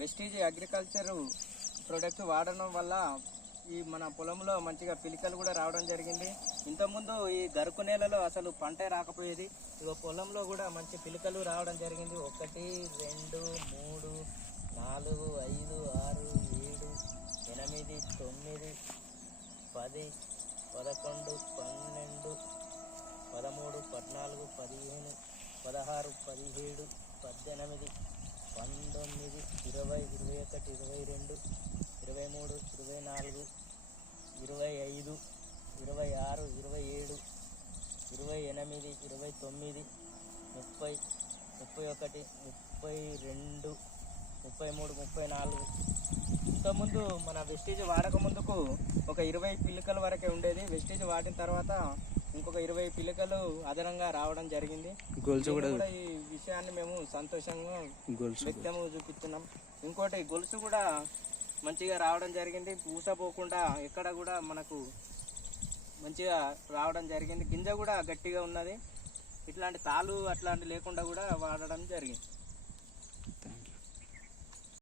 Vestige agriculture product వాడడం వల్ల ఈ మన పొలంలో మంచిగా పిలికలు కూడా రావడం జరిగింది. ఇంతకుముందు ఈ గరుకు నేలలో అసలు పంటే రాకపోయేది. ఇక పొలంలో కూడా మంచి పిలికలు రావడం జరిగింది. ఒకటి రెండు మూడు నాలుగు ఐదు ఆరు ఏడు ఎనిమిది తొమ్మిది పది పదకొండు పన్నెండు పదమూడు పద్నాలుగు పదిహేను పదహారు పదిహేడు పద్దెనిమిది పంతొమ్మిది ఇరవై ఇరవై ఒకటి ఇరవై రెండు ఇరవై మూడు ఇరవై నాలుగు ఇరవై ఐదు ఇరవై ఆరు ఇరవై ఏడు ఇరవై ఎనిమిది ఇరవై తొమ్మిది ముప్పై ముప్పై ఒకటి ముప్పై రెండు ముప్పై మూడు ముప్పై నాలుగు. ఇంతకుముందు మన వెస్టీజ్ వాడక ముందుకు ఒక ఇరవై పిల్లకల వరకే ఉండేది. వెస్టీజ్ వాడిన తర్వాత ఇంకొక ఇరవై పిల్లకలు అదనంగా రావడం జరిగింది. గొలుసు కూడా ఈ విషయాన్ని మేము సంతోషంగా గొలుసు వ్యక్తము చూపిస్తున్నాం. ఇంకోటి గొలుసు కూడా మంచిగా రావడం జరిగింది. పూసపోకుండా ఎక్కడ కూడా మనకు మంచిగా రావడం జరిగింది. గింజ కూడా గట్టిగా ఉన్నది. ఇట్లాంటి తాలు అట్లాంటి లేకుండా కూడా వాడడం జరిగింది.